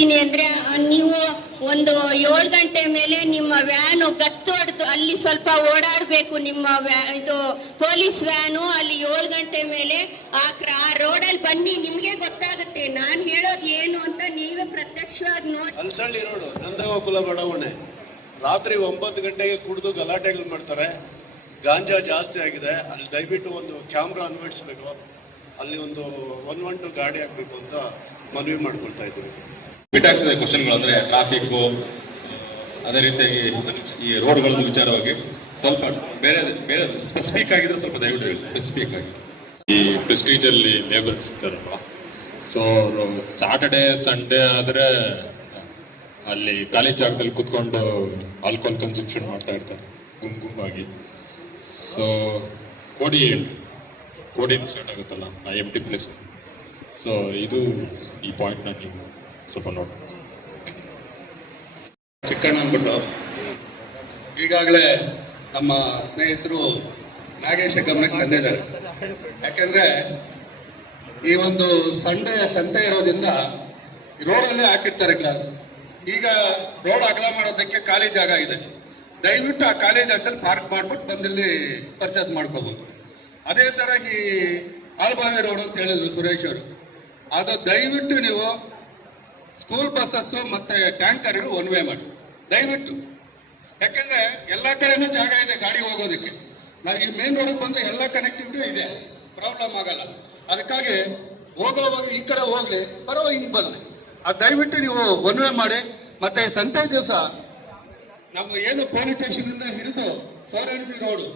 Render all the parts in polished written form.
ಹೇಳ್ತೀನಿ ಅಂದ್ರೆ, ನೀವು ಒಂದು 7 ಗಂಟೆ ಮೇಲೆ ನಿಮ್ಮ ವ್ಯಾನು ಗತ್ತು ಹೊಡೆದು ಅಲ್ಲಿ ಸ್ವಲ್ಪ ಓಡಾಡಬೇಕು. ನಿಮ್ಮ ಇದು ಪೊಲೀಸ್ ವ್ಯಾನು ಅಲ್ಲಿ 7 ಗಂಟೆ ಮೇಲೆ ಆ ರೋಡಲ್ಲಿ ಬನ್ನಿ, ನಿಮ್ಗೆ ಗೊತ್ತಾಗುತ್ತೆ ನಾನು ಹೇಳೋದು ಏನು ಅಂತ. ನೀವೇ ಪ್ರತ್ಯಕ್ಷವಾಗಿ ನೋಡಿ. ಅಲ್ಸಳ್ಳಿ ರೋಡ್ ನಂದಗೋಕುಲ ಬಡಾವಣೆ ರಾತ್ರಿ 9 ಗಂಟೆಗೆ ಕುಡಿದು ಗಲಾಟೆಗಳು ಮಾಡ್ತಾರೆ. ಗಾಂಜಾ ಜಾಸ್ತಿ ಆಗಿದೆ. ಅಲ್ಲಿ ದಯವಿಟ್ಟು ಒಂದು ಕ್ಯಾಮ್ರಾ ಅನ್ವಯಿಸ್ಬೇಕು. ಅಲ್ಲಿ ಒಂದು 112 ಗಾಡಿ ಹಾಕ್ಬೇಕು ಅಂತ ಮನವಿ ಮಾಡ್ಕೊಳ್ತಾ ಇದ್ದೀವಿ. ಬಿಟ್ಟಾಗ್ತದೆ ಕ್ವಶನ್ಗಳು ಅಂದರೆ ಟ್ರಾಫಿಕ್ಕು, ಅದೇ ರೀತಿಯಾಗಿ ಈ ರೋಡ್ಗಳ ವಿಚಾರವಾಗಿ ಸ್ವಲ್ಪ ಬೇರೆ ಬೇರೆ ಸ್ಪೆಸಿಫಿಕ್ ಆಗಿದ್ರೆ ಸ್ವಲ್ಪ ದಯವಿಟ್ಟು ಹೇಳಿ, ಸ್ಪೆಸಿಫಿಕ್ ಆಗಿ. ಈ ಪ್ರೆಸ್ಟೀಜಲ್ಲಿ ಲೇಬರ್ಸ್ ಇರ್ತಾರಲ್ವ, ಸೊ ಸಾಟರ್ಡೆ ಸಂಡೇ ಆದರೆ ಅಲ್ಲಿ ಕಾಲೇಜ್ ಜಾಗದಲ್ಲಿ ಕುತ್ಕೊಂಡು ಆಲ್ಕೋಹಾಲ್ ಕನ್ಸಂಪ್ಷನ್ ಮಾಡ್ತಾ ಇರ್ತಾರೆ ಗುಂಪಾಗಿ. ಸೊ ಕೋಡಿಯಿಂದ ಸ್ಟಾರ್ಟ್ ಆಗುತ್ತಲ್ಲ ಆ ಎಂಟಿ ಪ್ಲೇಸ್. ಸೊ ಇದು ಈ ಪಾಯಿಂಟ್ನ ನೀವು ಸ್ವಲ್ಪ ನೋಡಿ. ಚಿಕ್ಕಣ್ಣ ಅಂದ್ಬಿಟ್ಟು ಈಗಾಗಲೇ ನಮ್ಮ ಸ್ನೇಹಿತರು ನಾಗೇಶ ಗಮನಕ್ಕೆ ತಂದಿದ್ದಾರೆ. ಯಾಕೆಂದರೆ ಈ ಒಂದು ಸಂತೆ ಇರೋದ್ರಿಂದ ರೋಡಲ್ಲೇ ಹಾಕಿರ್ತಾರೆ ಗ್ಲಾಸ್. ಈಗ ರೋಡ್ ಅಗಲ ಮಾಡೋದಕ್ಕೆ ಖಾಲಿ ಜಾಗ ಇದೆ. ದಯವಿಟ್ಟು ಆ ಖಾಲಿ ಜಾಗದಲ್ಲಿ ಪಾರ್ಕ್ ಮಾಡ್ಬಿಟ್ಟು ಬಂದಲ್ಲಿ ಪರ್ಚೇಸ್ ಮಾಡ್ಕೋಬೋದು. ಅದೇ ಥರ ಈ ಆಲ್ಬಾವಿ ರೋಡ್ ಅಂತ ಹೇಳಿದ್ರು ಸುರೇಶ್ ಅವರು, ಅದು ದಯವಿಟ್ಟು ನೀವು ಸ್ಕೂಲ್ ಬಸ್ಸಸ್ಸು ಮತ್ತು ಟ್ಯಾಂಕರ್ಗಳು ಒನ್ ವೇ ಮಾಡಿ ದಯವಿಟ್ಟು. ಯಾಕೆಂದರೆ ಎಲ್ಲ ಕಡೆನೂ ಜಾಗ ಇದೆ ಗಾಡಿ ಹೋಗೋದಕ್ಕೆ. ನಾವು ಈ ಮೇನ್ ರೋಡಿಗೆ ಬಂದು ಎಲ್ಲ ಕನೆಕ್ಟಿವಿಟಿ ಇದೆ, ಪ್ರಾಬ್ಲಮ್ ಆಗಲ್ಲ. ಅದಕ್ಕಾಗಿ ಹೋಗೋವಾಗ ಈ ಕಡೆ ಹೋಗಲಿ, ಬರೋ ಹಿಂಗೆ ಬರಲಿ. ಅದು ದಯವಿಟ್ಟು ನೀವು ಒನ್ ವೇ ಮಾಡಿ. ಮತ್ತು ಸಂತೆ ದಿವಸ ನಮ್ಮ ಏನು ಪೊಲೀಸ್ ಸ್ಟೇಷನಿಂದ ಹಿಡಿದು ಸೌರಾಣಿ ರೋಡು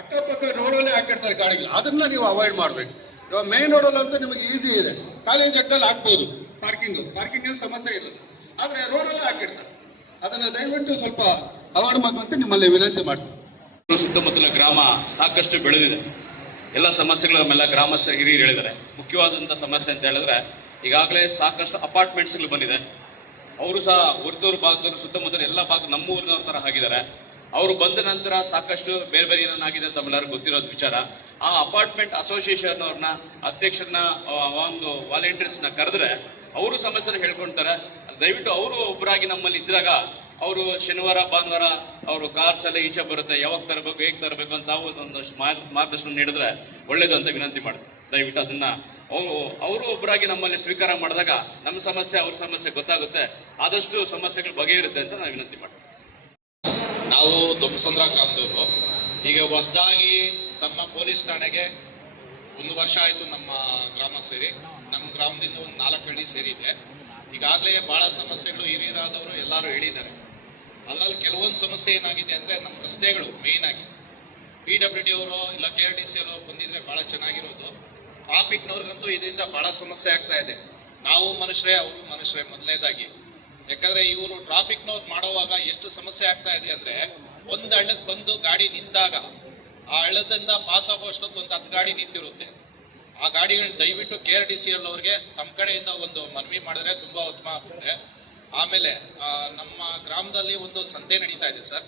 ಅಕ್ಕಪಕ್ಕ ರೋಡಲ್ಲೇ ಹಾಕಿರ್ತಾರೆ ಗಾಡಿಗಳು, ಅದನ್ನ ನೀವು ಅವಾಯ್ಡ್ ಮಾಡಬೇಕು. ಇವಾಗ ಮೇನ್ ರೋಡಲ್ಲಂತೂ ನಿಮಗೆ ಈಸಿ ಇದೆ, ಕಾಲೇಜ್ ಜಾಗದಲ್ಲಿ ಹಾಕ್ಬೋದು ಪಾರ್ಕಿಂಗ್ ಏನು ಸಮಸ್ಯೆ ಇಲ್ಲ. ಆದರೆ ರೋಡಲ್ಲೇ ಹಾಕಿರ್ತಾರೆ, ಅದನ್ನು ದಯವಿಟ್ಟು ಸ್ವಲ್ಪ ಅವಾಯ್ಡ್ ಮಾಡುವಂತೆ ನಿಮ್ಮಲ್ಲಿ ವಿನಂತಿ ಮಾಡ್ತೀನಿ. ಸುತ್ತಮುತ್ತಲ ಗ್ರಾಮ ಸಾಕಷ್ಟು ಬೆಳೆದಿದೆ. ಎಲ್ಲ ಸಮಸ್ಯೆಗಳ ಮೇಲೆ ಗ್ರಾಮಸ್ಥರು ಹಿರಿಯರು ಹೇಳಿದ್ದಾರೆ. ಮುಖ್ಯವಾದಂಥ ಸಮಸ್ಯೆ ಅಂತ ಹೇಳಿದ್ರೆ, ಈಗಾಗಲೇ ಸಾಕಷ್ಟು ಅಪಾರ್ಟ್ಮೆಂಟ್ಸ್ಗಳು ಬಂದಿದೆ. ಅವರು ಸಹ ಹೊರತೂರು ಭಾಗದವರು ಸುತ್ತಮುತ್ತಲ ಎಲ್ಲ ಭಾಗ ನಮ್ಮ ಊರಿನವ್ರ ಥರ ಆಗಿದ್ದಾರೆ. ಅವರು ಬಂದ ನಂತರ ಸಾಕಷ್ಟು ಬೇರೆ ಬೇರೆ ಏನಾಗಿದೆ ಅಂತ ನಮ್ಮೆಲ್ಲರಿಗೂ ಗೊತ್ತಿರೋದು ವಿಚಾರ. ಆ ಅಪಾರ್ಟ್ಮೆಂಟ್ ಅಸೋಸಿಯೇಷನ್ ಅವ್ರನ್ನ, ಅಧ್ಯಕ್ಷರನ್ನ, ಒಂದು ವಾಲಂಟಿಯರ್ಸ್ನ ಕರೆದ್ರೆ ಅವರು ಸಮಸ್ಯೆನ ಹೇಳ್ಕೊಳ್ತಾರೆ. ದಯವಿಟ್ಟು ಅವರು ಒಬ್ಬರಾಗಿ ನಮ್ಮಲ್ಲಿ ಇದ್ದಾಗ ಅವರು ಶನಿವಾರ ಭಾನುವಾರ ಅವರು ಕಾರ್ಸ್ ಎಲ್ಲ ಈಚೆ ಬರುತ್ತೆ, ಯಾವಾಗ ತರಬೇಕು ಹೇಗೆ ತರಬೇಕು ಅಂತ ಒಂದಷ್ಟು ಮಾರ್ಗದರ್ಶನ ನೀಡಿದ್ರೆ ಒಳ್ಳೇದು ಅಂತ ವಿನಂತಿ ಮಾಡ್ತಾರೆ. ದಯವಿಟ್ಟು ಅದನ್ನ ಅವರು ಒಬ್ಬರಾಗಿ ನಮ್ಮಲ್ಲಿ ಸ್ವೀಕಾರ ಮಾಡಿದಾಗ ನಮ್ಮ ಸಮಸ್ಯೆ ಅವ್ರ ಸಮಸ್ಯೆ ಗೊತ್ತಾಗುತ್ತೆ, ಆದಷ್ಟು ಸಮಸ್ಯೆಗಳು ಬಗೆಯಿರುತ್ತೆ ಅಂತ ನಾನು ವಿನಂತಿ ಮಾಡ್ತೀನಿ. ನಾವು ದೊಮ್ಮಸಂದ್ರ ಗ್ರಾಮದವರು ಈಗ ಹೊಸದಾಗಿ ತಮ್ಮ ಪೊಲೀಸ್ ಠಾಣೆಗೆ 1 ವರ್ಷ ಆಯಿತು ನಮ್ಮ ಗ್ರಾಮ ಸೇರಿ. ನಮ್ಮ ಗ್ರಾಮದಿಂದ ಒಂದು 4 ಹಳ್ಳಿ ಸೇರಿದೆ. ಈಗಾಗಲೇ ಭಾಳ ಸಮಸ್ಯೆಗಳು ಹಿರಿಯರಾದವರು ಎಲ್ಲರೂ ಹೇಳಿದ್ದಾರೆ. ಅದರಲ್ಲಿ ಕೆಲವೊಂದು ಸಮಸ್ಯೆ ಏನಾಗಿದೆ ಅಂದರೆ ನಮ್ಮ ರಸ್ತೆಗಳು ಮೇಯ್ನ್ ಆಗಿ PWD ಅವರು ಇಲ್ಲ KRTC ಅವರು ಬಂದಿದ್ರೆ ಭಾಳ ಚೆನ್ನಾಗಿರೋದು. ಟ್ರಾಫಿಕ್ನವ್ರಿಗಂತೂ ಇದರಿಂದ ಭಾಳ ಸಮಸ್ಯೆ ಆಗ್ತಾ ಇದೆ. ನಾವು ಮನುಷ್ಯರೇ, ಅವರು ಮನುಷ್ಯರೇ ಮೊದಲನೇದಾಗಿ. ಯಾಕಂದರೆ ಇವರು ಟ್ರಾಫಿಕ್ನವ್ರು ಮಾಡುವಾಗ ಎಷ್ಟು ಸಮಸ್ಯೆ ಆಗ್ತಾ ಇದೆ ಅಂದರೆ, ಒಂದು ಹಳ್ಳಕ್ಕೆ ಬಂದು ಗಾಡಿ ನಿಂತಾಗ ಆ ಹಳ್ಳದಿಂದ ಪಾಸ್ ಆಗೋಷ್ಟೊತ್ತು ಒಂದು 10 ಗಾಡಿ ನಿಂತಿರುತ್ತೆ. ಆ ಗಾಡಿಗಳನ್ನ ದಯವಿಟ್ಟು KRTC ಅವ್ರಿಗೆ ತಮ್ಮ ಕಡೆಯಿಂದ ಒಂದು ಮನವಿ ಮಾಡಿದ್ರೆ ತುಂಬ ಉತ್ತಮ ಆಗುತ್ತೆ. ಆಮೇಲೆ ನಮ್ಮ ಗ್ರಾಮದಲ್ಲಿ ಒಂದು ಸಂತೆ ನಡೀತಾ ಇದೆ ಸರ್,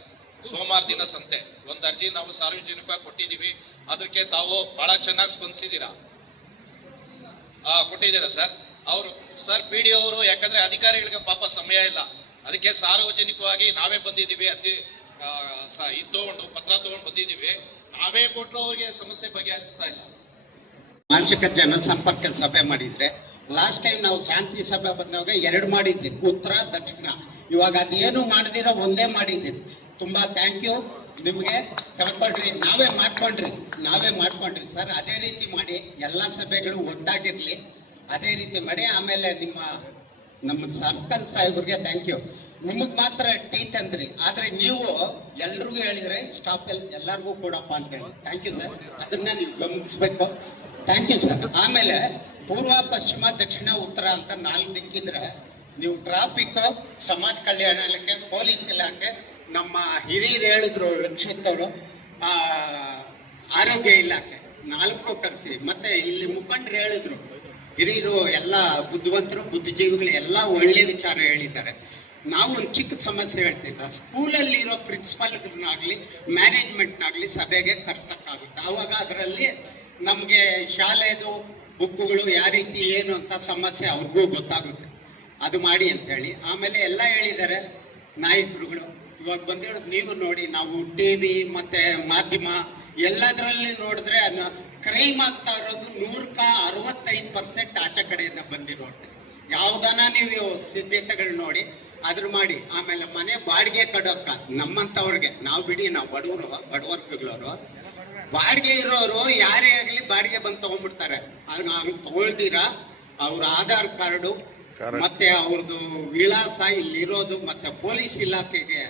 ಸೋಮವಾರ ದಿನ ಸಂತೆ. ಒಂದು ಅರ್ಜಿ ನಾವು ಸಾರ್ವಜನಿಕವಾಗಿ ಕೊಟ್ಟಿದ್ದೀವಿ. ಅದಕ್ಕೆ ತಾವು ಭಾಳ ಚೆನ್ನಾಗಿ ಸ್ಪಂದಿಸಿದ್ದೀರಾ, ಕೊಟ್ಟಿದ್ದೀರಾ ಸರ್. ಅವರು ಸರ್ PD ಅವರು, ಯಾಕಂದರೆ ಅಧಿಕಾರಿಗಳಿಗೆ ಪಾಪ ಸಮಯ ಇಲ್ಲ, ಅದಕ್ಕೆ ಸಾರ್ವಜನಿಕವಾಗಿ ನಾವೇ ಬಂದಿದ್ದೀವಿ. ಪತ್ರ ತಗೊಂಡು ಬಂದಿದ್ದೀವಿ. ನಾವೇ ಕೊಟ್ಟರು ಅವ್ರಿಗೆ ಸಮಸ್ಯೆ ಬಗೆಹರಿಸ್ತಾ ಇಲ್ಲ. ಮಾಸಿಕ ಜನಸಂಪರ್ಕ ಸಭೆ ಮಾಡಿದ್ರೆ, ಲಾಸ್ಟ್ ಟೈಮ್ ನಾವು ಶಾಂತಿ ಸಭೆ ಬಂದಾಗ 2 ಮಾಡಿದ್ರಿ, ಉತ್ತರ ದಕ್ಷಿಣ. ಇವಾಗ ಅದೇನು ಮಾಡದಿರೋ ಒಂದೇ ಮಾಡಿದ್ದೀರಿ. ತುಂಬಾ ಥ್ಯಾಂಕ್ ಯು ನಿಮಗೆ. ತಗೊಳ್ರಿ, ನಾವೇ ಮಾಡ್ಕೊಂಡ್ರಿ ಸರ್. ಅದೇ ರೀತಿ ಮಾಡಿ, ಎಲ್ಲ ಸಭೆಗಳು ಒಟ್ಟಾಗಿರ್ಲಿ, ಅದೇ ರೀತಿ ಮಾಡಿ. ಆಮೇಲೆ ನಮ್ಮ ಸರ್ಕಲ್ ಸಾಹೇಬ್ರಿಗೆ ಥ್ಯಾಂಕ್ ಯು. ನಿಮಗೆ ಮಾತ್ರ ಟೀ ತಂದ್ರಿ, ಆದರೆ ನೀವು ಎಲ್ರಿಗೂ ಹೇಳಿದ್ರೆ ಸ್ಟಾಪ್ ಎಲ್ಲರಿಗೂ ಕೊಡಪ್ಪ ಅಂತ ಹೇಳಿ. ಥ್ಯಾಂಕ್ ಯು ಸರ್, ಅದನ್ನ ನೀವು ಗಮನಿಸ್ಬೇಕು. Thank you sir. ಆಮೇಲೆ ಪೂರ್ವ, ಪಶ್ಚಿಮ, ದಕ್ಷಿಣ, ಉತ್ತರ ಅಂತ 4 ದಿಕ್ಕಿದ್ರೆ ನೀವು ಟ್ರಾಫಿಕ್, ಸಮಾಜ ಕಲ್ಯಾಣ ಇಲಾಖೆ, ಪೊಲೀಸ್ ಇಲಾಖೆ, ನಮ್ಮ ಹಿರಿಯರು ಹೇಳಿದ್ರು ರಕ್ಷಿತವರು, ಆರೋಗ್ಯ ಇಲಾಖೆ 4 ಕರೆಸಿ. ಮತ್ತೆ ಇಲ್ಲಿ ಮುಖಂಡರು ಹೇಳಿದ್ರು, ಹಿರಿಯರು ಎಲ್ಲ ಬುದ್ಧಿವಂತರು, ಬುದ್ಧಿಜೀವಿಗಳು ಎಲ್ಲ ಒಳ್ಳೆ ವಿಚಾರ ಹೇಳಿದ್ದಾರೆ. ನಾವು ಒಂದು ಚಿಕ್ಕ ಸಮಸ್ಯೆ ಹೇಳ್ತೀವಿ ಸರ್, ಸ್ಕೂಲಲ್ಲಿರೋ ಪ್ರಿನ್ಸಿಪಾಲ್ಗಳನ್ನಾಗಲಿ ಮ್ಯಾನೇಜ್ಮೆಂಟ್ನಾಗಲಿ ಸಭೆಗೆ ಕರ್ಸೋಕ್ಕಾಗುತ್ತೆ. ಆವಾಗ ಅದರಲ್ಲಿ ನಮಗೆ ಶಾಲೆದು ಬುಕ್ಕುಗಳು ಯಾವ ರೀತಿ ಏನು ಅಂತ ಸಮಸ್ಯೆ ಅವ್ರಿಗೂ ಗೊತ್ತಾಗುತ್ತೆ. ಅದು ಮಾಡಿ ಅಂತ ಹೇಳಿ. ಆಮೇಲೆ ಎಲ್ಲ ಹೇಳಿದ್ದಾರೆ ನಾಯಕರುಗಳು. ಇವಾಗ ಬಂದಿರೋದು ನೀವು ನೋಡಿ, ನಾವು ಟಿವಿ ಮತ್ತೆ ಮಾಧ್ಯಮ ಎಲ್ಲದರಲ್ಲಿ ನೋಡಿದ್ರೆ ಅದು ಕ್ರೈಮ್ ಆಗ್ತಾ ಇರೋದು 65% ಆಚೆ ಕಡೆಯಿಂದ ಬಂದಿರೋದು. ಯಾವುದನ್ನ ನೀವು ಸಿದ್ಧತೆಗಳು ನೋಡಿ ಅದ್ರ ಮಾಡಿ. ಆಮೇಲೆ ಮನೆ ಬಾಡಿಗೆ ಕಟ್ಟೋಕ್ಕ ನಮ್ಮಂಥವ್ರಿಗೆ, ನಾವು ಬಿಡಿ, ನಾವು ಬಡವರ್ಗಗಳವರು, ಬಾಡಿಗೆ ಇರೋರು ಯಾರೇ ಆಗಲಿ ಬಾಡಿಗೆ ಬಂದು ತಗೊಂಡ್ಬಿಡ್ತಾರೆ. ಅದನ್ನ ಹಂಗೆ ತಗೊಳ್ದಿರಾ ಅವ್ರ ಆಧಾರ್ ಕಾರ್ಡು ಮತ್ತೆ ಅವ್ರದ್ದು ವಿಳಾಸ ಇಲ್ಲಿರೋದು ಮತ್ತೆ ಪೊಲೀಸ್ ಇಲಾಖೆಗೆ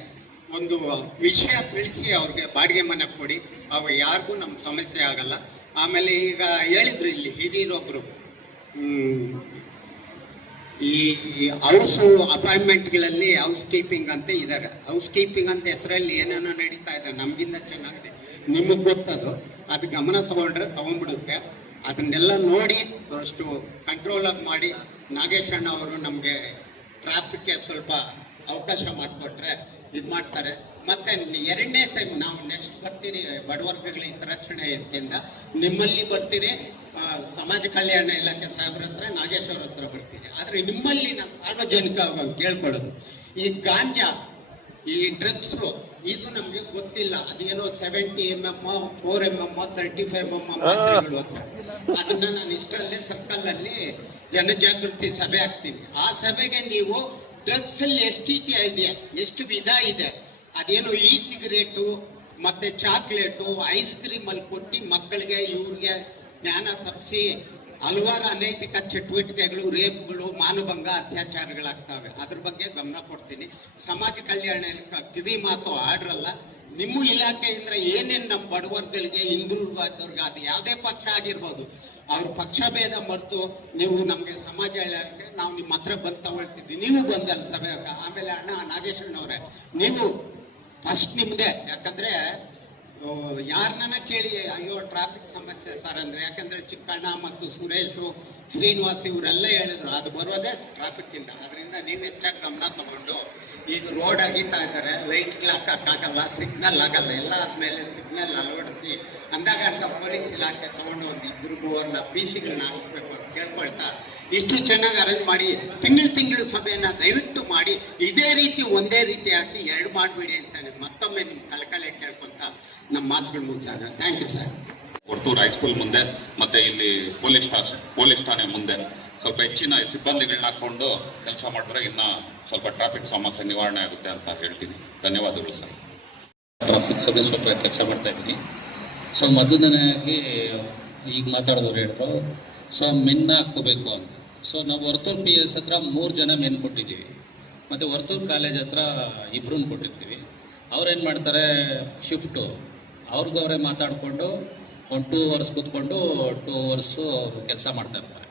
ಒಂದು ವಿಷಯ ತಿಳಿಸಿ ಅವ್ರಿಗೆ ಬಾಡಿಗೆ ಮನೆ ಕೊಡಿ. ಅವಾಗ ಯಾರಿಗೂ ನಮ್ಮ ಸಮಸ್ಯೆ ಆಗಲ್ಲ. ಆಮೇಲೆ ಈಗ ಹೇಳಿದ್ರು ಇಲ್ಲಿ ಹಿರಿಯರೊಬ್ರು, ಈ ಹೌಸ್ ಅಪಾಯಿಂಟ್ಮೆಂಟ್ಗಳಲ್ಲಿ ಹೌಸ್ ಕೀಪಿಂಗ್ ಅಂತ ಇದ್ದಾರೆ. ಹೌಸ್ ಕೀಪಿಂಗ್ ಅಂತ ಹೆಸರಲ್ಲಿ ಏನೇನೋ ನಡೀತಾ ಇದೆ, ನಮಗಿಂತ ಚೆನ್ನಾಗಿದೆ, ನಿಮಗೆ ಗೊತ್ತದು. ಅದು ಗಮನ ತಗೊಂಡ್ರೆ ತಗೊಂಡ್ಬಿಡುತ್ತೆ. ಅದನ್ನೆಲ್ಲ ನೋಡಿ ಅಷ್ಟು ಕಂಟ್ರೋಲಾಗಿ ಮಾಡಿ. ನಾಗೇಶ್ ಅಣ್ಣ ಅವರು ನಮಗೆ ಟ್ರಾಫಿಕ್ಗೆ ಸ್ವಲ್ಪ ಅವಕಾಶ ಮಾಡಿಕೊಟ್ರೆ ಇದು ಮಾಡ್ತಾರೆ. ಮತ್ತೆ 2ನೇ ಟೈಮ್ ನಾವು ನೆಕ್ಸ್ಟ್ ಬರ್ತೀರಿ ಬಡವರ್ಗಗಳ ಹಿತರಕ್ಷಣೆ ಇದಕ್ಕಿಂತ ನಿಮ್ಮಲ್ಲಿ ಬರ್ತೀರಿ, ಸಮಾಜ ಕಲ್ಯಾಣ ಇಲಾಖೆ ಸಾಹೇಬ್ರ ಹತ್ರ, ನಾಗೇಶ್ವರ ಹತ್ರ ಬರ್ತೀರಿ. ಆದರೆ ನಿಮ್ಮಲ್ಲಿ ನಾವು ಸಾರ್ವಜನಿಕವಾಗಿ ಕೇಳ್ಕೊಳ್ಳೋದು, ಈ ಗಾಂಜಾ, ಈ ಡ್ರಗ್ಸು ಇದು ನಮಗೆ ಗೊತ್ತಿಲ್ಲ. ಅದೇನೋ 70 mm, 4 mm, 35 mm ಮಾತ್ರೆಗಳು ಅಂತಾರೆ. ಅದನ್ನ ನಾನು ಇಷ್ಟರಲ್ಲೇ ಸರ್ಕಲಲ್ಲಿ ಜನಜಾಗೃತಿ ಸಭೆ ಹಾಕ್ತೀನಿ. ಆ ಸಭೆಗೆ ನೀವು ಡ್ರಗ್ಸ್ ಅಲ್ಲಿ ಎಷ್ಟು ರೀತಿ ಇದೆ, ಎಷ್ಟು ವಿಧ ಇದೆ, ಅದೇನು ಈ ಸಿಗರೇಟು ಮತ್ತೆ ಚಾಕ್ಲೇಟು ಐಸ್ ಕ್ರೀಮ್ ಅಲ್ಲಿ ಕೊಟ್ಟು ಮಕ್ಕಳಿಗೆ ಇವ್ರಿಗೆ ಜ್ಞಾನ ತಪ್ಪಿಸಿ ಹಲವಾರು ಅನೈತಿಕ ಚಟುವಟಿಕೆಗಳು, ರೇಪ್ಗಳು, ಮಾನಭಂಗ, ಅತ್ಯಾಚಾರಗಳಾಗ್ತವೆ. ಅದ್ರ ಬಗ್ಗೆ ಗಮನ ಕೊಡ್ತೀನಿ. ಸಮಾಜ ಕಲ್ಯಾಣ ಕಿವಿ ಮಾತು ಆಡ್ರಲ್ಲ. ನಿಮ್ಮ ಇಲಾಖೆಯಿಂದ ಏನೇನು ನಮ್ಮ ಬಡವರ್ಗಳಿಗೆ, ಹಿಂದುಳಿದವ್ರಿಗೆ, ಅದು ಯಾವುದೇ ಪಕ್ಷ ಆಗಿರ್ಬೋದು, ಅವ್ರ ಪಕ್ಷ ಭೇದ ಮರೆತು ನೀವು ನಮಗೆ ಸಮಾಜ ಇಲಾಖೆ ನಾವು ನಿಮ್ಮ ಹತ್ರ ಬಂದು ತಗೊಳ್ತಿದ್ವಿ. ನೀವು ಬಂದಲ್ಲ ಸಭೆ. ಆಮೇಲೆ ಅಣ್ಣ ನಾಗೇಶಣ್ಣವ್ರೆ, ನೀವು ಫಸ್ಟ್ ನಿಮ್ಮದೇ. ಯಾಕಂದರೆ ಯಾರನ್ನ ಕೇಳಿ ಅಯ್ಯೋ ಟ್ರಾಫಿಕ್ ಸಮಸ್ಯೆ ಸರ್ ಅಂದರೆ, ಯಾಕಂದರೆ ಚಿಕ್ಕಣ್ಣ ಮತ್ತು ಸುರೇಶು, ಶ್ರೀನಿವಾಸ್ ಇವರೆಲ್ಲ ಹೇಳಿದ್ರು ಅದು ಬರೋದೇ ಟ್ರಾಫಿಕ್ಕಿಂದ. ಅದರಿಂದ ನೀವು ಹೆಚ್ಚಾಗಿ ಗಮನ ತಗೊಂಡು, ಈಗ ರೋಡ್ ಅಗಿತಾ ಇದ್ದಾರೆ, ಲೈಟ್ಗಳು ಹಾಕೋಕ್ಕಾಗಲ್ಲ, ಸಿಗ್ನಲ್ ಆಗಲ್ಲ, ಎಲ್ಲ ಆದಮೇಲೆ ಸಿಗ್ನಲ್ ಅಳವಡಿಸಿ ಅಂದಾಗ ಅಂತ ಪೊಲೀಸ್ ಇಲಾಖೆ ತೊಗೊಂಡು ಒಂದು 2 ಮೂವರನ್ನ PC-ಗಳನ್ನ ಹಾಕಿಸ್ಬೇಕು ಅಂತ ಕೇಳ್ಕೊಳ್ತಾ, ಇಷ್ಟು ಚೆನ್ನಾಗಿ ಅರೇಂಜ್ ಮಾಡಿ ತಿಂಗಳು ಸಭೆಯನ್ನು ದಯವಿಟ್ಟು ಮಾಡಿ. ಇದೇ ರೀತಿ ಒಂದೇ ರೀತಿ ಹಾಕಿ 2 ಮಾಡಬೇಡಿ ಅಂತ ಮತ್ತೊಮ್ಮೆ ನಿಮ್ಮ ಕಳಕಳಿ ಕೇಳ್ಕೊತ ನಮ್ಮ ಮಾತುಗಳು ಮುಗಿಸೋಣ. Thank you sir. Varthur high school ಮುಂದೆ ಮತ್ತೆ ಇಲ್ಲಿ ಪೊಲೀಸ್ ಠಾಣೆ ಮುಂದೆ ಸ್ವಲ್ಪ ಹೆಚ್ಚಿನ ಸಿಬ್ಬಂದಿಗಳನ್ನ ಹಾಕೊಂಡು ಕೆಲಸ ಮಾಡಿದ್ರೆ ಇನ್ನ ಸ್ವಲ್ಪ ಟ್ರಾಫಿಕ್ ಸಮಸ್ಯೆ ನಿವಾರಣೆ ಆಗುತ್ತೆ ಅಂತ ಹೇಳ್ತೀನಿ. ಧನ್ಯವಾದಗಳು ಸರ್. ಟ್ರಾಫಿಕ್ ಸಭೆ ಸ್ವಲ್ಪ ಕೆಲಸ ಮಾಡ್ತಾ ಇದ್ದೀನಿ. ಸೊ ಮೊದಲನೇದಾಗಿ ಈಗ ಮಾತಾಡಿದವ್ರು ಹೇಳಿದ್ರು, ಸೊ ಮೆನ್ ಹಾಕೋಬೇಕು ಅಂತ. ಸೊ ನಾವು ವರ್ತೂರು PS ಹತ್ರ 3 ಜನ ಮೆನ್ ಕೊಟ್ಟಿದ್ದೀವಿ, ಮತ್ತು ವರ್ತೂರು ಕಾಲೇಜ್ ಹತ್ರ 2 ಕೊಟ್ಟಿರ್ತೀವಿ. ಅವ್ರೇನು ಮಾಡ್ತಾರೆ, ಶಿಫ್ಟು ಅವ್ರಿಗವರೇ ಮಾತಾಡಿಕೊಂಡು ಒಂದು 2 hours ಕೂತ್ಕೊಂಡು 2 hours ಅವರು ಕೆಲಸ ಮಾಡ್ತಾ ಇರ್ತಾರೆ.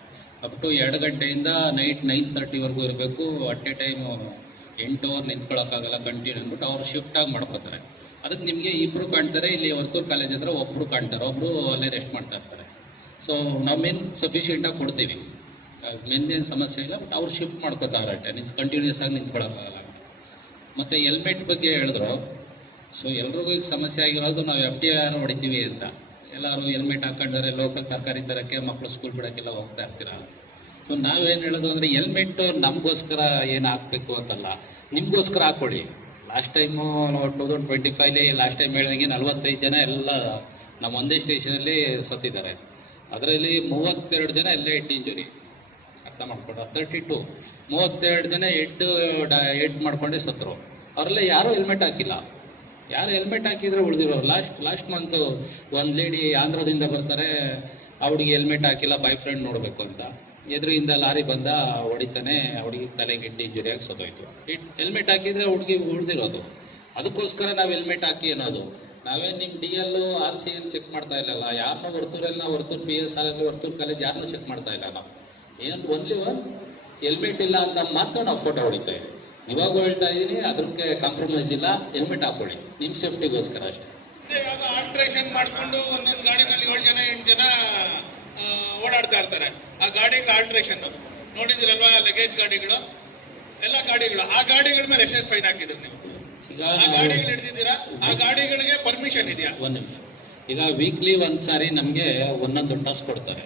ಅಪ್ ಟು 2 ಗಂಟೆಯಿಂದ ನೈಟ್ 9:30ವರೆಗೂ ಇರಬೇಕು. ಅಟ್ ಎ ಟೈಮು 8 hour ನಿಂತ್ಕೊಳ್ಳೋಕ್ಕಾಗಲ್ಲ ಕಂಟಿನ್ಯೂ ಅಂದ್ಬಿಟ್ಟು ಅವ್ರು ಶಿಫ್ಟಾಗಿ ಮಾಡ್ಕೋತಾರೆ. ಅದಕ್ಕೆ ನಿಮಗೆ 2 ಕಾಣ್ತಾರೆ. ಇಲ್ಲಿ ವರ್ತೂರು ಕಾಲೇಜ್ ಹತ್ರ 1 ಕಾಣ್ತಾರೆ, ಒಬ್ಬರು ಅಲ್ಲೇ ರೆಸ್ಟ್ ಮಾಡ್ತಾ ಇರ್ತಾರೆ. ಸೊ ನಾವು ಮೆನ್ ಸಫಿಷಿಯೆಂಟಾಗಿ ಕೊಡ್ತೀವಿ, ಮೆನ್ನೇನು ಸಮಸ್ಯೆ ಇಲ್ಲ. ಬಟ್ ಅವ್ರು ಶಿಫ್ಟ್ ಮಾಡ್ಕೋತಾರೆ, ಕಂಟಿನ್ಯೂಸ್ ಆಗಿ ನಿಂತ್ಕೊಳ್ಳೋಕ್ಕಾಗಲ್ಲ ಅಂತ. ಮತ್ತು ಹೆಲ್ಮೆಟ್ ಬಗ್ಗೆ ಹೇಳಿದ್ರು. ಸೊ ಎಲ್ರಿಗೂ ಈಗ ಸಮಸ್ಯೆ ಆಗಿರೋದು ನಾವು FTR ಹೊಡಿತೀವಿ ಅಂತ. ಎಲ್ಲರೂ ಹೆಲ್ಮೆಟ್ ಹಾಕೊಂಡ್ರೆ ಲೋಕಲ್ ತರಕಾರಿ ತರಕ್ಕೆ ಮಕ್ಕಳು ಸ್ಕೂಲ್ ಬಿಡೋಕ್ಕೆಲ್ಲ ಹೋಗ್ತಾ ಇರ್ತೀರ. ಸೊ ನಾವೇನು ಹೇಳೋದು ಅಂದರೆ, ಹೆಲ್ಮೆಟ್ಟು ನಮಗೋಸ್ಕರ ಏನು ಹಾಕಬೇಕು ಅಂತಲ್ಲ, ನಿಮಗೋಸ್ಕರ ಹಾಕ್ಕೊಳ್ಳಿ. ಲಾಸ್ಟ್ ಟೈಮು 2025 ಲಾಸ್ಟ್ ಟೈಮ್ ಹೇಳಿದಂಗೆ 45 ಜನ ಎಲ್ಲ ನಮ್ಮ ಒಂದೇ ಸ್ಟೇಷನಲ್ಲಿ ಸತ್ತಿದ್ದಾರೆ. ಅದರಲ್ಲಿ 32 ಜನ ಎಲ್ಲೇ ಹೆಡ್ ಇಂಜುರಿ. ಅರ್ಥ ಮಾಡ್ಕೊಂಡು 32 ಜನ ಹೆಡ್ ಮಾಡ್ಕೊಂಡೇ ಸತ್ತರು. ಅವರೆಲ್ಲ ಯಾರೂ ಹೆಲ್ಮೆಟ್ ಹಾಕಿಲ್ಲ. ಯಾರು ಹೆಲ್ಮೆಟ್ ಹಾಕಿದ್ರೆ ಉಳಿದಿರೋರು. ಲಾಸ್ಟ್ ಮಂತು ಒಂದು ಲೇಡಿ ಆಂಧ್ರದಿಂದ ಬರ್ತಾರೆ, ಅವಳಿಗೆ ಹೆಲ್ಮೆಟ್ ಹಾಕಿಲ್ಲ, ಬಾಯ್ ಫ್ರೆಂಡ್ ನೋಡಬೇಕು ಅಂತ. ಎದುರಿಂದ ಲಾರಿ ಬಂದ ಹೊಡಿತಾನೆ, ಹುಡುಗಿ ತಲೆಗೆ ಹೆಡ್ ಇಂಜುರಿಯಾಗಿ ಸತ್ತೋಯ್ತು. ಹೆಲ್ಮೆಟ್ ಹಾಕಿದರೆ ಹುಡುಗಿ ಉಳಿದಿರೋದು. ಅದಕ್ಕೋಸ್ಕರ ನಾವು ಹೆಲ್ಮೆಟ್ ಹಾಕಿ ಅನ್ನೋದು. ನಾವೇನು ನಿಮ್ಮ DL RC ಚೆಕ್ ಮಾಡ್ತಾ ಇಲ್ಲಲ್ಲ, ಯಾರನ್ನೂ ವರ್ತೂರಲ್ಲಿ ನಾವು ವರ್ತೂರು PS ಆಗಲಿ ವರ್ತೂರು ಕಾಲೇಜ್ ಯಾರನ್ನೂ ಚೆಕ್ ಮಾಡ್ತಾ ಇಲ್ಲ ನಾವು. ಏನು ಓನ್ಲಿ ಹೆಲ್ಮೆಟ್ ಇಲ್ಲ ಅಂತ ಮಾತ್ರ ನಾವು ಫೋಟೋ ಹೊಡಿತಾ ಇದ್ದೀವಿ. ಇವಾಗ ಹೇಳ್ತಾ ಇದ್ದೀನಿ, ಅದಕ್ಕೆ ಕಾಂಪ್ರಮೈಸ್ ಇಲ್ಲ, ಹೆಲ್ಮೆಟ್ ಹಾಕೊಳ್ಳಿ ನಿಮ್ಮ ಸೇಫ್ಟಿಗೋಸ್ಕರ ಅಷ್ಟೇ. ಯಾವುದೋ ಆಲ್ಟ್ರೇಷನ್ ಮಾಡಿಕೊಂಡು ಒಂದೊಂದು ಗಾಡಿನಲ್ಲಿ 7 ಜನ 8 ಜನ ಓಡಾಡ್ತಾ ಇರ್ತಾರೆ. ಆ ಗಾಡಿಗಳ ಆಲ್ಟ್ರೇಷನ್ ನೋಡಿದಿರಲ್ವಾ, ಲಗೇಜ್ ಗಾಡಿಗಳು, ಎಲ್ಲ ಗಾಡಿಗಳು, ಆ ಗಾಡಿಗಳ ಮೇಲೆ ಎಷ್ಟು ಫೈನ್ ಹಾಕಿದ್ರು ನೀವು? ಈಗ ಆ ಗಾಡಿಗಳು ಹಿಡಿದಿದ್ದೀರಾ? ಆ ಗಾಡಿಗಳಿಗೆ ಪರ್ಮಿಷನ್ ಇದೆಯಾ? 1 ನಿಮಿಷ. ಈಗ ವೀಕ್ಲಿ 1 ಸಾರಿ ನಮಗೆ ಒಂದೊಂದು ಟಾಸ್ಕ್ ಕೊಡ್ತಾರೆ.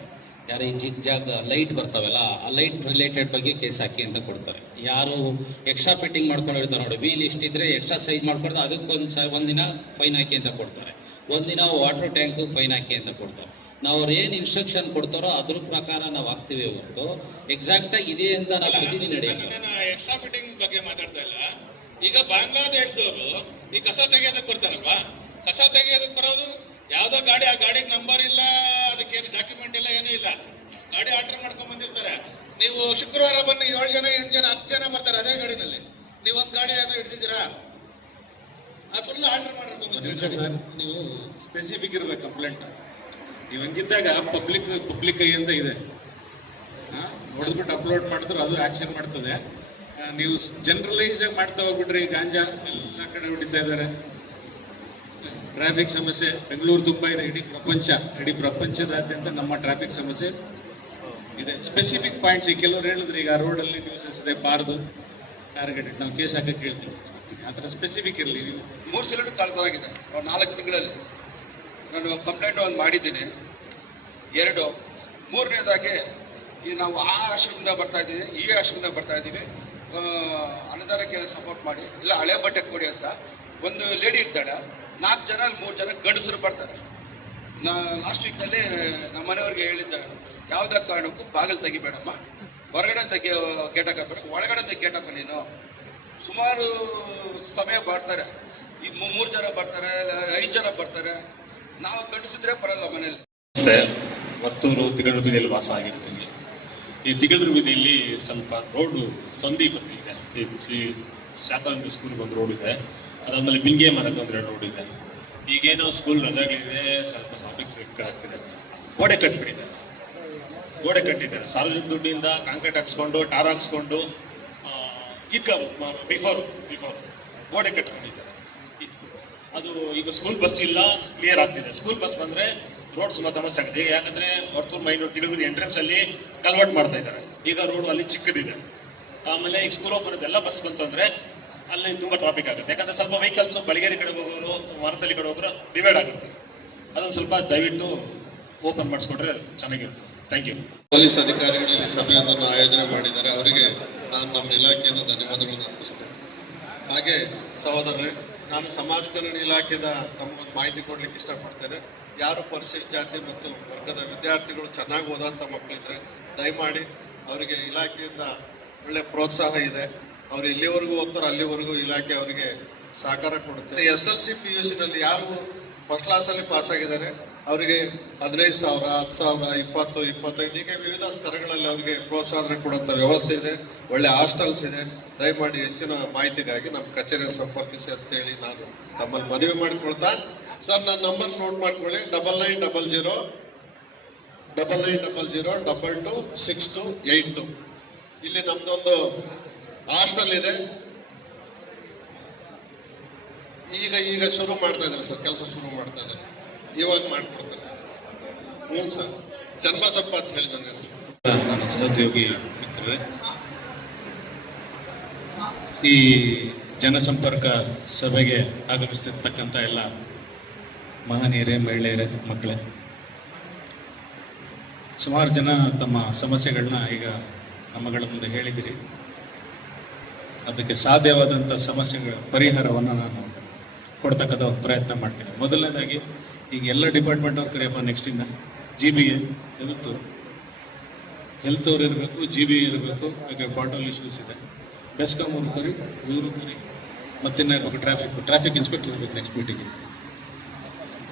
ಯಾರು ಈ ಜಿಗ್ ಜಾಗ್ ಲೈಟ್ ಬರ್ತಾವಲ್ಲ ಆ ಲೈಟ್ ರಿಲೇಟೆಡ್ ಬಗ್ಗೆ ಕೇಸ್ ಹಾಕಿ ಅಂತ ಕೊಡ್ತಾರೆ. ಯಾರು ಎಕ್ಸ್ಟ್ರಾ ಫಿಟ್ಟಿಂಗ್ ಮಾಡ್ಕೊಂಡಿರ್ತಾರೆ ನೋಡಿ, ವೀಲ್ ಇಷ್ಟಿದ್ರೆ ಎಕ್ಸ್ಟ್ರಾ ಸೈಜ್ ಮಾಡ್ಕೊಂಡು ಅದಕ್ಕೆ ಒಂದಿನ ಫೈನ್ ಹಾಕಿ ಅಂತ ಕೊಡ್ತಾರೆ, ಒಂದಿನ ವಾಟರ್ ಟ್ಯಾಂಕ್ ಫೈನ್ ಹಾಕಿ ಅಂತ ಕೊಡ್ತಾರೆ. ನಾವು ಅವ್ರು ಏನು ಇನ್ಸ್ಟ್ರಕ್ಷನ್ ಕೊಡ್ತಾರೋ ಅದ್ರ ಪ್ರಕಾರ ನಾವು ಹಾಕ್ತೀವಿ ಹೊರತು ಎಕ್ಸಾಕ್ಟಾಗಿ ಇದೆ ಅಂತ ನಾವು ಪ್ರತಿದಿನ ನಡೆಯೋದು. ಎಕ್ಸ್ಟ್ರಾ ಫಿಟ್ಟಿಂಗ್ ಬಗ್ಗೆ ಮಾತಾಡ್ತಾ ಇಲ್ಲ. ಈಗ ಬಾಂಗ್ಲಾದೇಶದವರು ಈ ಕಸ ತೆಗೆಯೋದಕ್ಕೆ ಬರ್ತಾರಲ್ವಾ, ಕಸ ತೆಗೆಯೋದಕ್ಕೆ ಬರೋದು ಯಾವುದೋ ಗಾಡಿ, ಆ ಗಾಡಿಗೆ ನಂಬರ್ ಇಲ್ಲ, ಅದಕ್ಕೇನು ಡಾಕ್ಯುಮೆಂಟ್ ಇಲ್ಲ, ಏನೂ ಇಲ್ಲ, ಗಾಡಿ ಆರ್ಡರ್ ಮಾಡ್ಕೊಂಡ್ ಬಂದಿರ್ತಾರೆ. ನೀವು ಶುಕ್ರವಾರ ಬನ್ನಿ, 7 ಜನ 8 ಜನ 10 ಜನ ಬರ್ತಾರೆ ಅದೇ ಗಾಡಿನಲ್ಲಿ. ನೀವು ಒಂದು ಗಾಡಿ ಆದ್ರೂ ಹಿಡ್ದಿದ್ದೀರಾ? ಫುಲ್ ಆರ್ಡರ್ ಮಾಡಿರ್ಕೊಂಡು ನೀವು ಸ್ಪೆಸಿಫಿಕ್ ಇರ್ಬೇಕು ಕಂಪ್ಲೇಂಟ್. ನೀವು ಹಂಗಿದ್ದಾಗ ಪಬ್ಲಿಕ್ ಕೈಯಿಂದ ಇದೆ, ನೋಡ್ಬಿಟ್ಟು ಅಪ್ಲೋಡ್ ಮಾಡಿದ್ರು ಅದು ಆಕ್ಷನ್ ಮಾಡ್ತದೆ. ನೀವು ಜನರಲೈಸ್ ಆಗಿ ಮಾಡ್ತಾ ಹೋಗ್ಬಿಟ್ರಿ, ಗಾಂಜಾ ಎಲ್ಲ ಕಡೆ ಹೊಡಿತಾ ಇದ್ದಾರೆ. ಟ್ರಾಫಿಕ್ ಸಮಸ್ಯೆ ಬೆಂಗಳೂರು ತುಂಬ ಇದೆ, ಇಡೀ ಪ್ರಪಂಚದಾದ್ಯಂತ ನಮ್ಮ ಟ್ರಾಫಿಕ್ ಸಮಸ್ಯೆ ಇದೆ. ಸ್ಪೆಸಿಫಿಕ್ ಪಾಯಿಂಟ್ಸ್ ಈ ಕೆಲವರು ಹೇಳಿದ್ರು, ಈಗ ರೋಡಲ್ಲಿ ನ್ಯೂಸಸ್ ಇದೆ, ಬಾರ್ದು ಟಾರ್ಗೆಟೆಡ್ ನಾವು ಕೇಸ್ ಹಾಕಕ್ಕೆ ಹೇಳ್ತೀವಿ. ಆ ಥರ ಸ್ಪೆಸಿಫಿಕ್ ಇರಲಿ. ನೀವು 3 ಸಿಲಿಂಡರ್ ಕಳ್ತನಾಗಿದೆ 4 ತಿಂಗಳಲ್ಲಿ. ನಾನು ಕಂಪ್ಲೇಂಟ್ ಒಂದು ಮಾಡಿದ್ದೀನಿ. 2 ಮೂರನೇದಾಗಿ ಈ ನಾವು ಆ ಆಶ್ರಮದಿಂದ ಬರ್ತಾ ಇದ್ದೀವಿ, ಈ ಆಶ್ರಮದಿಂದ ಬರ್ತಾ ಇದ್ದೀವಿ, ಅನುದಾನಕ್ಕೆ ಸಪೋರ್ಟ್ ಮಾಡಿ, ಇಲ್ಲ ಹಳೆ ಬಟ್ಟೆ ಕೊಡಿ ಅಂತ ಒಂದು ಲೇಡಿ ಇರ್ತಾಳೆ, 4 ಜನ 3 ಜನ ಗಂಡಸರು ಬರ್ತಾರೆ. ಲಾಸ್ಟ್ ವೀಕಲ್ಲಿ ನಮ್ಮ ಮನೆಯವ್ರಿಗೆ ಹೇಳಿದ್ದೆ, ಯಾವುದೇ ಕಾರಣಕ್ಕೂ ಬಾಗಿಲು ತೆಗಿಬೇಡಮ್ಮ, ಹೊರಗಡೆ ಗೇಟ್ ಹಾಕಬೇಡ, ಒಳಗಡೆ ಗೇಟ್ ಹಾಕೋ ನೀನು. ಸುಮಾರು ಸಮಯ ಬರ್ತಾರೆ, ಈ 3 ಜನ ಬರ್ತಾರೆ, 5 ಜನ ಬರ್ತಾರೆ. ನಾವು ಗಂಡಸಿದ್ರೆ ಬರಲ್ಲ ಮನೇಲಿ. ವರ್ತೂರು ತಿಗಳೂರು ಬೀದಿಯಲ್ಲಿ ವಾಸ ಆಗಿರ್ತೀನಿ. ಈ ತಿಗಳೂರು ಬೀದಿಯಲ್ಲಿ ಸ್ವಲ್ಪ ರೋಡು ಸಂಧಿ ಬಂದಿದೆ. ಈ ಶಾಖಾ ಸ್ಕೂಲ್ಗೆ ಒಂದು ರೋಡ್ ಇದೆ, ಅದಾದ್ಮೇಲೆ ಬಿಂಗೆ ಮರಕ್ಕೆ ಒಂದು 2 ರೋಡ್ ಇದೆ. ಈಗೇನೋ ಸ್ಕೂಲ್ ರಜೆಗಳಿದೆ, ಸ್ವಲ್ಪ ಟ್ರಾಫಿಕ್ ಆಗ್ತಿದೆ. ಗೋಡೆ ಕಟ್ಟಿದ್ದಾರೆ ಸಾರ್ವಜನಿಕ ದುಡ್ಡಿಂದ, ಕಾಂಕ್ರೀಟ್ ಹಾಕ್ಸ್ಕೊಂಡು, ಟಾರ್ ಹಾಕ್ಸ್ಕೊಂಡು, ಬಿಫೋರ್ ಗೋಡೆ ಕಟ್ಕೊಂಡಿದ್ದಾರೆ. ಅದು ಈಗ ಸ್ಕೂಲ್ ಬಸ್ ಇಲ್ಲ, ಕ್ಲಿಯರ್ ಆಗ್ತಿದೆ. ಸ್ಕೂಲ್ ಬಸ್ ಬಂದರೆ ರೋಡ್ ತುಂಬ ಸಮಸ್ಯೆ ಆಗಿದೆ. ಯಾಕಂದರೆ ವರ್ತೂರು ಮೈನೂರು ತಿಳುಗುರಿ ಎಂಟ್ರೆನ್ಸ್ ಅಲ್ಲಿ ಕನ್ವರ್ಟ್ ಮಾಡ್ತಾ ಇದ್ದಾರೆ. ಈಗ ರೋಡ್ ಅಲ್ಲಿ ಚಿಕ್ಕದಿದೆ. ಆಮೇಲೆ ಈಗ ಸ್ಕೂಲ್ ಓಪನ್ ಎಲ್ಲ ಬಸ್ ಬಂತು ಅಂದರೆ ಅಲ್ಲಿ ತುಂಬ ಟ್ರಾಫಿಕ್ ಆಗುತ್ತೆ. ಯಾಕಂದರೆ ಸ್ವಲ್ಪ ವೆಹಿಕಲ್ಸು ಬಳಿಗೇರಿ ಕಡೆ ಹೋಗೋರು, ಮರತಲ್ಲಿ ಕಡೆ ಹೋಗೋರು ಡಿವೈಡ್ ಆಗುತ್ತೆ. ಅದೊಂದು ಸ್ವಲ್ಪ ದಯವಿಟ್ಟು ಓಪನ್ ಮಾಡಿಸ್ಕೊಂಡ್ರೆ ಚೆನ್ನಾಗಿರುತ್ತೆ. Thank you. ಪೊಲೀಸ್ ಅಧಿಕಾರಿಗಳಲ್ಲಿ ಸಭೆಯೊಂದನ್ನು ಆಯೋಜನೆ ಮಾಡಿದ್ದಾರೆ. ಅವರಿಗೆ ನಾನು ನಮ್ಮ ಇಲಾಖೆಯಿಂದ ಧನ್ಯವಾದಗಳನ್ನು ಅರ್ಪಿಸ್ತೇನೆ. ಹಾಗೆ ಸಹೋದರರೇ, ನಾನು ಸಮಾಜ ಕಲ್ಯಾಣ ಇಲಾಖೆಯಿಂದ ತಮಗೊಂದು ಮಾಹಿತಿ ಕೊಡ್ಲಿಕ್ಕೆ ಇಷ್ಟಪಡ್ತೇನೆ. ಯಾರು ಪರಿಶಿಷ್ಟ ಜಾತಿ ಮತ್ತು ವರ್ಗದ ವಿದ್ಯಾರ್ಥಿಗಳು ಚೆನ್ನಾಗಿ ಓದಂಥ ಮಕ್ಕಳಿದ್ರೆ ದಯಮಾಡಿ ಅವರಿಗೆ ಇಲಾಖೆಯಿಂದ ಒಳ್ಳೆ ಪ್ರೋತ್ಸಾಹ ಇದೆ. ಅವರು ಎಲ್ಲಿವರೆಗೂ ಓದ್ತಾರೋ ಅಲ್ಲಿವರೆಗೂ ಇಲಾಖೆ ಅವರಿಗೆ ಸಹಕಾರ ಕೊಡುತ್ತೆ. SLC PUC ನಲ್ಲಿ ಯಾರು ಫಸ್ಟ್ ಕ್ಲಾಸಲ್ಲಿ ಪಾಸ್ ಆಗಿದ್ದಾರೆ ಅವರಿಗೆ 15,000, 10,000, 20, 25 ಹೀಗೆ ವಿವಿಧ ಸ್ತರಗಳಲ್ಲಿ ಅವರಿಗೆ ಪ್ರೋತ್ಸಾಹನೆ ಕೊಡುವಂಥ ವ್ಯವಸ್ಥೆ ಇದೆ. ಒಳ್ಳೆ ಹಾಸ್ಟೆಲ್ಸ್ ಇದೆ. ದಯಮಾಡಿ ಹೆಚ್ಚಿನ ಮಾಹಿತಿಗಾಗಿ ನಮ್ಮ ಕಚೇರಿಯನ್ನು ಸಂಪರ್ಕಿಸಿ ಅಂತೇಳಿ ನಾನು ತಮ್ಮಲ್ಲಿ ಮನವಿ ಮಾಡಿಕೊಳ್ತಾ, ಸರ್ ನನ್ನ ನಂಬರ್ ನೋಟ್ ಮಾಡ್ಕೊಳ್ಳಿ, 9900 226282. ಇಲ್ಲಿ ನಮ್ದೊಂದು ಹಾಸ್ಟೆಲ್ ಇದೆ. ಈಗ ಶುರು ಮಾಡ್ತಾ ಇದ್ದಾರೆ ಸರ್, ಕೆಲಸ ಶುರು ಮಾಡ್ತಾ ಇದ್ದಾರೆ. ಇವಾಗ ಮಾಡಿಕೊಡ್ತಾರೆ ಸರ್. ಹ್ಞೂ ಸರ್, ಜನ್ಮಸಪ್ಪ ಅಂತ ಹೇಳಿದಾನೆ ಸರ್. ನನ್ನ ಸಹೋದ್ಯೋಗಿ ಮಿತ್ರರೇ, ಈ ಜನಸಂಪರ್ಕ ಸಭೆಗೆ ಆಗಮಿಸಿರ್ತಕ್ಕಂಥ ಎಲ್ಲ ಮಹನೀಯರೇ, ಮಹಿಳೆಯರೇ, ಮಕ್ಕಳೇ, ಸುಮಾರು ಜನ ತಮ್ಮ ಸಮಸ್ಯೆಗಳನ್ನ ಈಗ ನಮ್ಮಗಳ ಮುಂದೆ ಹೇಳಿದಿರಿ. ಅದಕ್ಕೆ ಸಾಧ್ಯವಾದಂಥ ಸಮಸ್ಯೆಗಳ ಪರಿಹಾರವನ್ನು ನಾನು ಕೊಡ್ತಕ್ಕಂಥ ಒಂದು ಪ್ರಯತ್ನ ಮಾಡ್ತೀನಿ. ಮೊದಲನೇದಾಗಿ ಈಗ ಎಲ್ಲ ಡಿಪಾರ್ಟ್ಮೆಂಟ್ ಅವ್ರು ಕರೆಯಪ್ಪ, ನೆಕ್ಸ್ಟಿಂದ GBA ಹೆಲ್ತ್ ಅವ್ರು ಇರಬೇಕು, GBA ಇರಬೇಕು, ಹಾಗೆ ಬಾಟಲ್ ಇಶ್ಯೂಸ್ ಇದೆ, ಬೆಸ್ಕಾಮ್ ಅವ್ರು ಕರಿ, ಇವರು ಕರಿ, ಮತ್ತಿನ್ನ ಇರಬೇಕು ಟ್ರಾಫಿಕ್ ಇನ್ಸ್ಪೆಕ್ಟರ್ ಇರಬೇಕು ನೆಕ್ಸ್ಟ್ ಮೀಟಿಂಗಿಗೆ.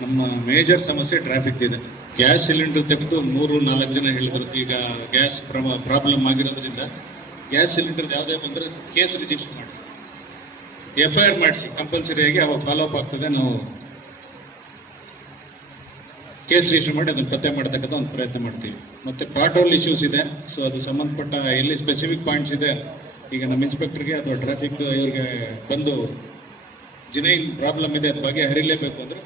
ನಮ್ಮ ಮೇಜರ್ ಸಮಸ್ಯೆ ಟ್ರಾಫಿಕ್ ಇದೆ. ಗ್ಯಾಸ್ ಸಿಲಿಂಡರ್ ತೆಗೆದು 3-4 ಜನ ಹೇಳಿದ್ರು. ಈಗ ಗ್ಯಾಸ್ ಪ್ರಾಬ್ಲಮ್ ಆಗಿರೋದ್ರಿಂದ ಗ್ಯಾಸ್ ಸಿಲಿಂಡರ್ ಯಾವುದೇ ಬಂದರೆ ಕೇಸ್ ರಿಜಿಸ್ಟರ್ ಮಾಡಿ, FIR ಮಾಡಿಸಿ ಕಂಪಲ್ಸರಿಯಾಗಿ, ಅವಾಗ ಫಾಲೋ ಅಪ್ ಆಗ್ತದೆ. ನಾವು ಕೇಸ್ ರಿಜಿಸ್ಟರ್ ಮಾಡಿ ಅದನ್ನು ಪತ್ತೆ ಮಾಡ್ತಕ್ಕಂಥ ಒಂದು ಪ್ರಯತ್ನ ಮಾಡ್ತೀವಿ. ಮತ್ತು ಪಾಟೋಲ್ ಇಶ್ಯೂಸ್ ಇದೆ. ಸೊ ಅದು ಸಂಬಂಧಪಟ್ಟ ಎಲ್ಲಿ ಸ್ಪೆಸಿಫಿಕ್ ಪಾಯಿಂಟ್ಸ್ ಇದೆ, ಈಗ ನಮ್ಮ ಇನ್ಸ್ಪೆಕ್ಟರ್ಗೆ ಅಥವಾ ಟ್ರಾಫಿಕ್ ಇವ್ರಿಗೆ ಬಂದು ಜಿನೈನ್ ಪ್ರಾಬ್ಲಮ್ ಇದೆ, ಅದ್ರ ಬಗ್ಗೆ ಹರಿಲೇಬೇಕು ಅಂದರೆ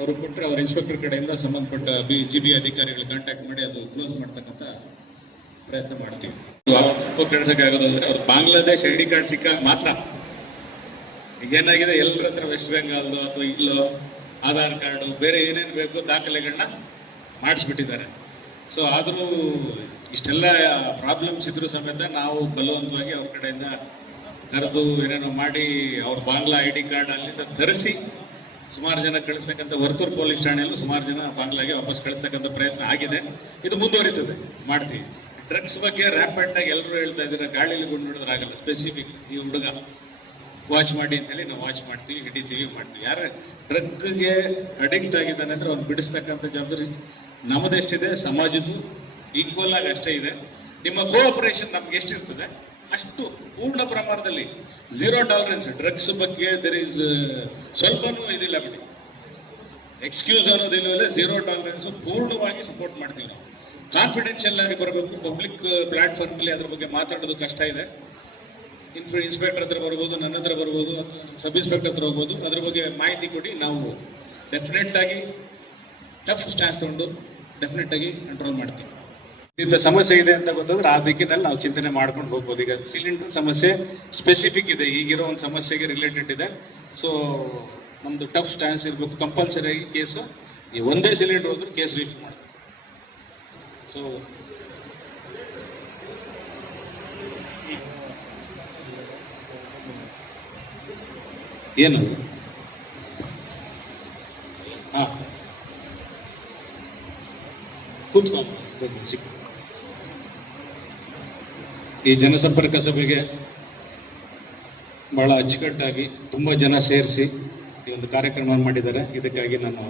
ಅವರು ಕೊಟ್ಟರೆ ಅವ್ರ ಇನ್ಸ್ಪೆಕ್ಟರ್ ಕಡೆಯಿಂದ ಸಂಬಂಧಪಟ್ಟ GBA ಅಧಿಕಾರಿಗಳು ಕಾಂಟ್ಯಾಕ್ಟ್ ಮಾಡಿ ಅದು ಕ್ಲೋಸ್ ಮಾಡ್ತಕ್ಕಂಥ ಪ್ರಯತ್ನ ಮಾಡ್ತೀವಿ. ಕೆಲ್ಸಕ್ಕೆ ಆಗೋದಂದ್ರೆ ಅವ್ರು ಬಾಂಗ್ಲಾದೇಶ್ ID ಕಾರ್ಡ್ ಸಿಕ್ಕಾಗ ಮಾತ್ರ. ಈಗೇನಾಗಿದೆ, ಎಲ್ಲರ ಹತ್ರ ವೆಸ್ಟ್ ಬೆಂಗಾಲ್ದು ಅಥವಾ ಇಲ್ಲೋ ಆಧಾರ್ ಕಾರ್ಡು ಬೇರೆ ಏನೇನು ಬೇಕು ದಾಖಲೆಗಳನ್ನ ಮಾಡಿಸ್ಬಿಟ್ಟಿದ್ದಾರೆ. ಸೊ ಆದರೂ ಇಷ್ಟೆಲ್ಲ ಪ್ರಾಬ್ಲಮ್ಸ್ ಇದ್ರೂ ಸಮೇತ ನಾವು ಬಲವಂತವಾಗಿ ಅವ್ರ ಕಡೆಯಿಂದ ಕರೆದು ಏನೇನೋ ಮಾಡಿ ಅವ್ರ ಬಾಂಗ್ಲಾ ID ಕಾರ್ಡ್ ಅಲ್ಲಿಂದ ತರಿಸಿ ಸುಮಾರು ಜನ ಕಳಿಸ್ತಕ್ಕಂಥ ವರ್ತೂರು ಪೊಲೀಸ್ ಠಾಣೆಯಲ್ಲೂ ಸುಮಾರು ಜನ ಬಾಂಗ್ಲಾಗೆ ವಾಪಸ್ ಕಳಿಸ್ತಕ್ಕಂಥ ಪ್ರಯತ್ನ ಆಗಿದೆ. ಇದು ಮುಂದುವರಿತದೆ, ಮಾಡ್ತೀವಿ. ಡ್ರಗ್ಸ್ ಬಗ್ಗೆ ರ್ಯಾಪಿಡಾಗಿ ಎಲ್ಲರೂ ಹೇಳ್ತಾ ಇದ್ದಾರೆ, ಗಾಳಿಲಿ ಗುಂಡು ನೋಡಿದ್ರೆ ಆಗಲ್ಲ. ಸ್ಪೆಸಿಫಿಕ್ ಈ ಹುಡುಗ ವಾಚ್ ಮಾಡಿ ಅಂತೇಳಿ ನಾವು ವಾಚ್ ಮಾಡ್ತೀವಿ, ಹಿಡಿತೀವಿ, ಮಾಡ್ತೀವಿ. ಯಾರು ಡ್ರಗ್ಗೆ ಅಡಿಕ್ಟ್ ಆಗಿದ್ದಾನೆ ಅಂದರೆ ಅವ್ನು ಬಿಡಿಸ್ತಕ್ಕಂಥ ಜವಾಬ್ದಾರಿ ನಮ್ಮದೆಷ್ಟಿದೆ, ಸಮಾಜದ್ದು ಈಕ್ವಲ್ ಆಗಿ ಅಷ್ಟೇ ಇದೆ. ನಿಮ್ಮ ಕೋಆಪರೇಷನ್ ನಮ್ಗೆ ಎಷ್ಟಿರ್ತದೆ ಅಷ್ಟು ಪೂರ್ಣ ಪ್ರಮಾಣದಲ್ಲಿ ಝೀರೋ ಟಾಲರೆನ್ಸ್. ಡ್ರಗ್ಸ್ ಬಗ್ಗೆ ದೆರ್ ಈಸ್ ಸ್ವಲ್ಪನೂ ಇದಿಲ್ಲ ಬಿಡಿ, ಎಕ್ಸ್ಕ್ಯೂಸ್ ಅನ್ನೋದಿಲ್ಲ, ಝೀರೋ ಟಾಲರೆನ್ಸ್ ಪೂರ್ಣವಾಗಿ ಸಪೋರ್ಟ್ ಮಾಡ್ತೀವಿ ನಾವು. ಕಾನ್ಫಿಡೆನ್ಷಿಯಲ್ ಆಗಿ ಬರಬೇಕು. ಪಬ್ಲಿಕ್ ಪ್ಲಾಟ್ಫಾರ್ಮಲ್ಲಿ ಅದ್ರ ಬಗ್ಗೆ ಮಾತಾಡೋದು ಕಷ್ಟ ಇದೆ. ಇನ್ಸ್ಪೆಕ್ಟರ್ ಹತ್ರ ಬರ್ಬೋದು, ನನ್ನ ಹತ್ರ ಬರ್ಬೋದು, ಅಥವಾ ಸಬ್ ಇನ್ಸ್ಪೆಕ್ಟರ್ ಹತ್ರ ಹೋಗ್ಬೋದು. ಅದ್ರ ಬಗ್ಗೆ ಮಾಹಿತಿ ಕೊಡಿ, ನಾವು ಡೆಫಿನೆಟ್ ಆಗಿ ಟಫ್ ಸ್ಟ್ಯಾನ್ಸ್ ತಗೊಂಡು ಡೆಫಿನೆಟ್ ಆಗಿ ಕಂಟ್ರೋಲ್ ಮಾಡ್ತೀವಿ. ಇಂಥ ಸಮಸ್ಯೆ ಇದೆ ಅಂತ ಗೊತ್ತಾದ್ರೆ ಆ ದಿಕ್ಕಿನಲ್ಲಿ ನಾವು ಚಿಂತನೆ ಮಾಡ್ಕೊಂಡು ಹೋಗ್ಬೋದು. ಈಗ ಸಿಲಿಂಡರ್ ಸಮಸ್ಯೆ ಸ್ಪೆಸಿಫಿಕ್ ಇದೆ, ಈಗಿರೋ ಒಂದು ಸಮಸ್ಯೆಗೆ ರಿಲೇಟೆಡ್ ಇದೆ. ಸೊ ನಮ್ಮದು ಟಫ್ ಸ್ಟ್ಯಾನ್ಸ್ ಇರಬೇಕು. ಕಂಪಲ್ಸರಿ ಆಗಿ ಕೇಸು ಈ ಒಂದೇ ಸಿಲಿಂಡರ್ ಹೋದ್ರೆ ಕೇಸ್ ರಿಜಿಸ್ಟರ್ ಮಾಡಿ. ಸೊ ಏನು ಹಾಂ ಕೂತ್ಕೊಂಡು ಸಿಕ್ಕ ಈ ಜನಸಂಪರ್ಕ ಸಭೆಗೆ ಭಾಳ ಅಚ್ಚುಕಟ್ಟಾಗಿ ತುಂಬ ಜನ ಸೇರಿಸಿ ಈ ಒಂದು ಕಾರ್ಯಕ್ರಮ ಮಾಡಿದ್ದಾರೆ. ಇದಕ್ಕಾಗಿ ನಾನು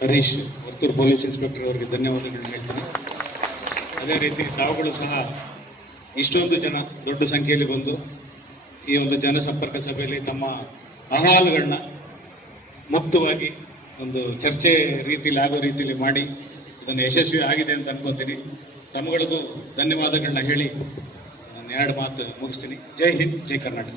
ಹರೀಶ್, ವರ್ತೂರು ಪೊಲೀಸ್ ಇನ್ಸ್ಪೆಕ್ಟರ್ ಅವರಿಗೆ ಧನ್ಯವಾದಗಳನ್ನ ಹೇಳ್ತೀನಿ. ಅದೇ ರೀತಿ ತಾವುಗಳು ಸಹ ಇಷ್ಟೊಂದು ಜನ ದೊಡ್ಡ ಸಂಖ್ಯೆಯಲ್ಲಿ ಬಂದು ಈ ಒಂದು ಜನಸಂಪರ್ಕ ಸಭೆಯಲ್ಲಿ ತಮ್ಮ ಅಹವಾಲುಗಳನ್ನ ಮುಕ್ತವಾಗಿ ಒಂದು ಚರ್ಚೆ ರೀತಿಯಲ್ಲಿ ಆಗೋ ರೀತಿಯಲ್ಲಿ ಮಾಡಿ ಇದನ್ನು ಯಶಸ್ವಿ ಆಗಿದೆ ಅಂತ ಅನ್ಕೋತೀನಿ. ತಮ್ಮಗಳಿಗೂ ಧನ್ಯವಾದಗಳನ್ನ ಹೇಳಿ ನಾನು 2 ಮಾತು ಮುಗಿಸ್ತೀನಿ. ಜೈ ಹಿಂದ್, ಜೈ ಕರ್ನಾಟಕ.